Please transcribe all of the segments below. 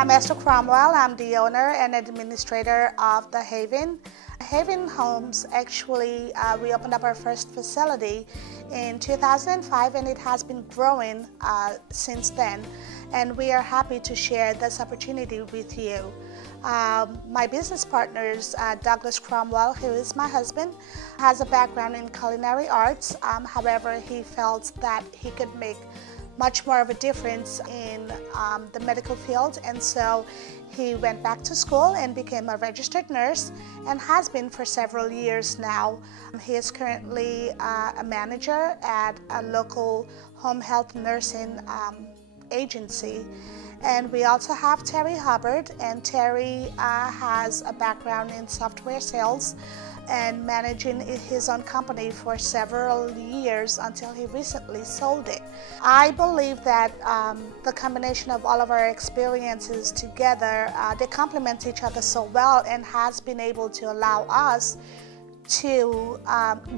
I'm Esther Cromwell. I'm the owner and administrator of The Haven. Haven Homes, actually, we opened up our first facility in 2005, and it has been growing since then. And we are happy to share this opportunity with you. My business partners, Douglas Cromwell, who is my husband, has a background in culinary arts. However, he felt that he could make much more of a difference in the medical field, and so he went back to school and became a registered nurse and has been for several years now. He is currently a manager at a local home health nursing agency. And we also have Terry Hubbard, and Terry has a background in software sales and managing his own company for several years until he recently sold it. I believe that the combination of all of our experiences together, they complement each other so well, and has been able to allow us to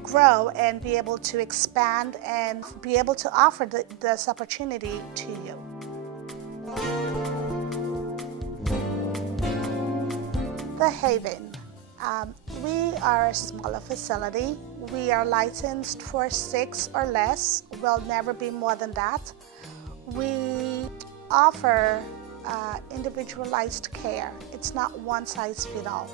grow and be able to expand and be able to offer this opportunity to you. The Haven. We are a smaller facility. We are licensed for 6 or less. We'll never be more than that. We offer individualized care. It's not one size fits all.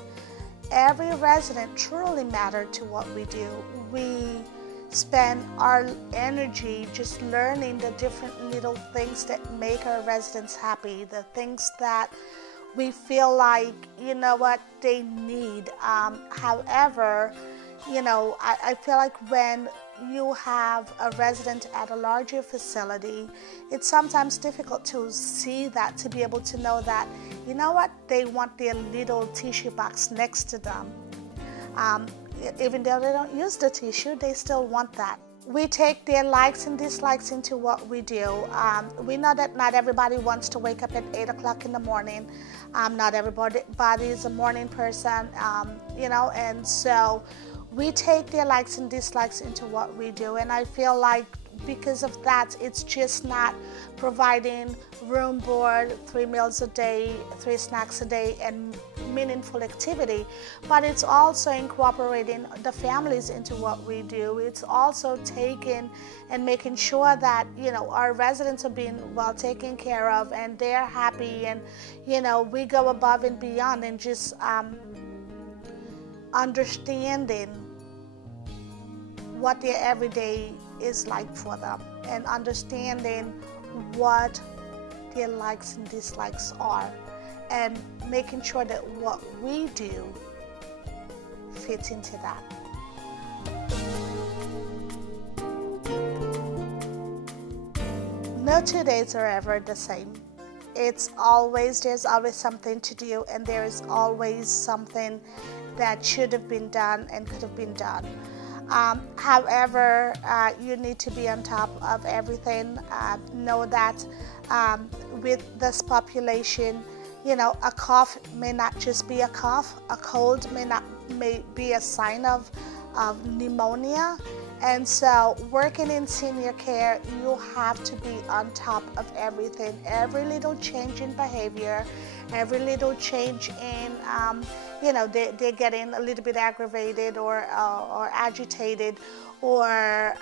Every resident truly matters to what we do. We spend our energy just learning the different little things that make our residents happy, the things that we feel like, you know what, they need. However, you know, I feel like when you have a resident at a larger facility, it's sometimes difficult to see that, to be able to know that, you know what, they want their little tissue box next to them. Even though they don't use the tissue, they still want that. We take their likes and dislikes into what we do. We know that not everybody wants to wake up at 8 o'clock in the morning. Not everybody is a morning person, you know, and so we take their likes and dislikes into what we do. And I feel like because of that, it's just not providing room, board, 3 meals a day, 3 snacks a day, and meaningful activity, but it's also incorporating the families into what we do. It's also taking and making sure that, you know, our residents are being well taken care of and they're happy, and, you know, we go above and beyond and just understanding what their everyday is like for them, and understanding what their likes and dislikes are, and making sure that what we do fits into that. No 2 days are ever the same. There's always something to do, and there is always something that should have been done and could have been done. However, you need to be on top of everything. Know that with this population, you know, a cough may not just be a cough. A cold may be a sign of pneumonia. And so working in senior care, you have to be on top of everything. Every little change in behavior, every little change in, you know, they're getting a little bit aggravated or agitated, or,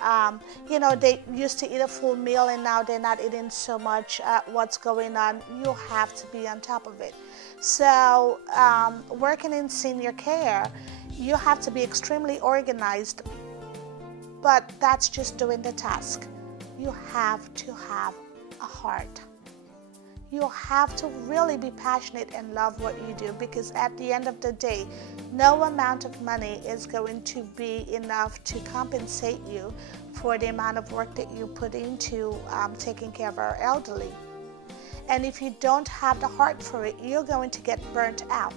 you know, they used to eat a full meal and now they're not eating so much. What's going on? You have to be on top of it. So working in senior care, you have to be extremely organized, but that's just doing the task. You have to have a heart. You have to really be passionate and love what you do, because at the end of the day, no amount of money is going to be enough to compensate you for the amount of work that you put into taking care of our elderly. And if you don't have the heart for it, you're going to get burnt out.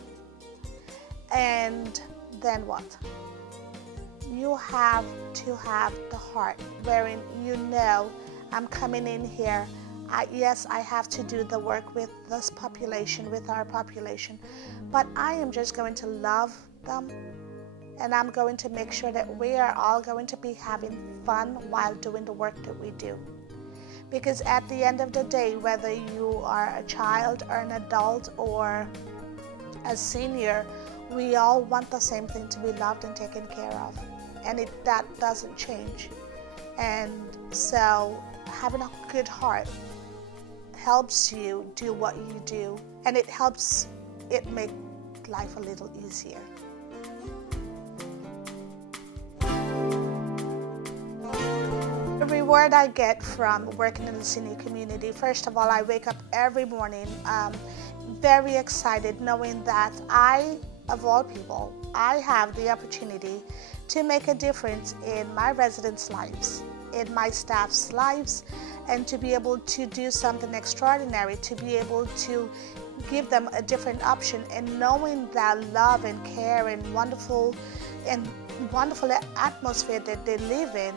And then what? You have to have the heart, wherein you know, I'm coming in here. Yes, I have to do the work with this population, with our population, but I am just going to love them, and I'm going to make sure that we are all going to be having fun while doing the work that we do. Because at the end of the day, whether you are a child or an adult or a senior, we all want the same thing, to be loved and taken care of. And that doesn't change. And so having a good heart helps you do what you do, and it helps it make life a little easier. The reward I get from working in the senior community, first of all, I wake up every morning very excited, knowing that I, of all people, I have the opportunity to make a difference in my residents' lives, in my staff's lives, and to be able to do something extraordinary, to be able to give them a different option, and knowing that love and care and wonderful atmosphere that they live in,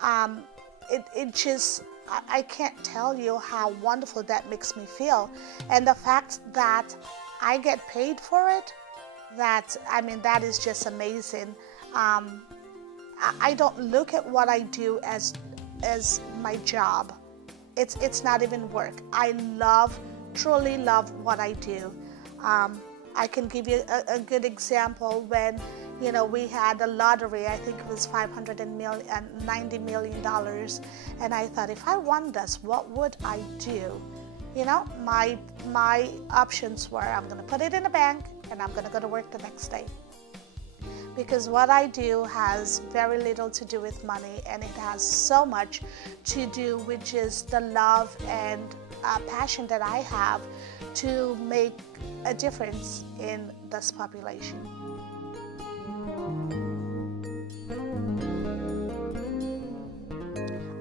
I can't tell you how wonderful that makes me feel. And the fact that I get paid for it, that is just amazing. I don't look at what I do as my job. It's not even work. I truly love what I do. I can give you a good example. When we had a lottery, I think it was $590 million, and I thought, if I won this, what would I do? My options were, I'm going to put it in a bank and I'm going to go to work the next day. Because what I do has very little to do with money, and it has so much to do with just the love and passion that I have to make a difference in this population.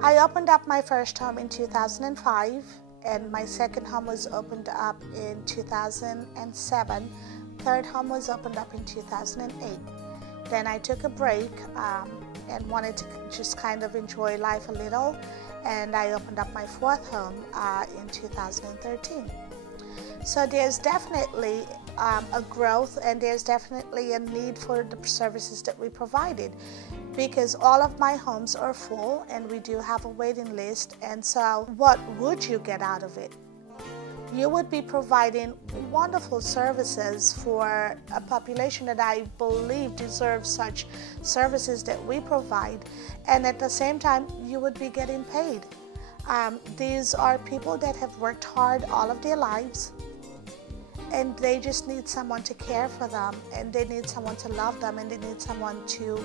I opened up my first home in 2005, and my second home was opened up in 2007. Third home was opened up in 2008. Then I took a break and wanted to just kind of enjoy life a little, and I opened up my fourth home in 2013. So there's definitely a growth, and there's definitely a need for the services that we provided, because all of my homes are full and we do have a waiting list. And so what would you get out of it? You would be providing wonderful services for a population that I believe deserves such services that we provide, and at the same time you would be getting paid. These are people that have worked hard all of their lives, and they just need someone to care for them, and they need someone to love them, and they need someone to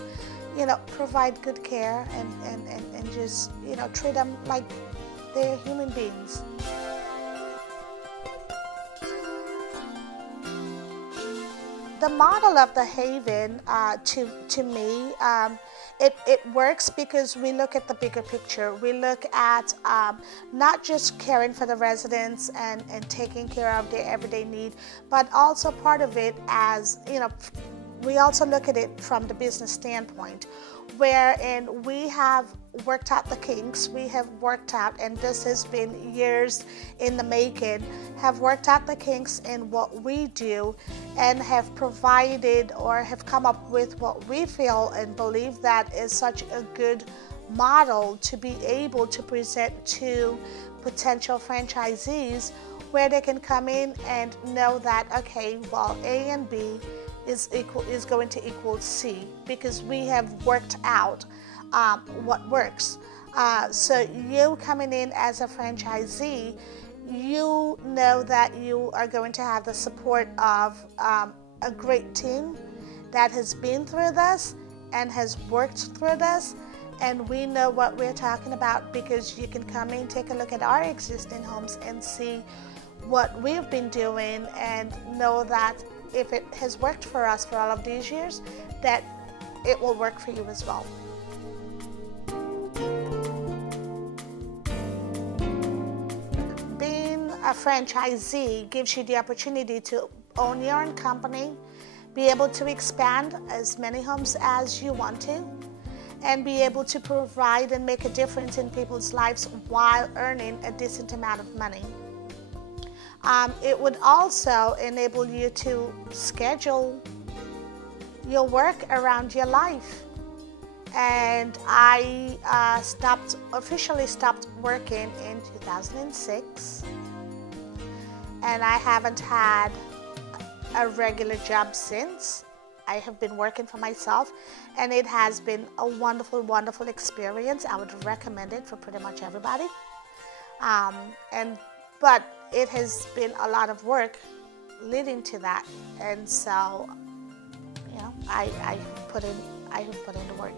provide good care and just treat them like they're human beings. The model of the Haven, to me, it works because we look at the bigger picture. We look at not just caring for the residents and taking care of their everyday need, but also part of it as, we also look at it from the business standpoint, wherein we have worked out the kinks. We have worked out, and this has been years in the making, have worked out the kinks in what we do, and have provided or have come up with what we feel and believe that is such a good model to be able to present to potential franchisees, where they can come in and know that, okay, well, A and B is going to equal C, because we have worked out what works. So you coming in as a franchisee, you know that you are going to have the support of a great team that has been through this and has worked through this, and we know what we're talking about, because you can come in, take a look at our existing homes and see what we've been doing, and know that if it has worked for us for all of these years, that it will work for you as well. Being a franchisee gives you the opportunity to own your own company, be able to expand as many homes as you want to, and be able to provide and make a difference in people's lives while earning a decent amount of money. It would also enable you to schedule your work around your life. and I officially stopped working in 2006, and I haven't had a regular job since. I have been working for myself, and it has been a wonderful, wonderful experience. I would recommend it for pretty much everybody. But it has been a lot of work leading to that, and so, you know, I have put in the work.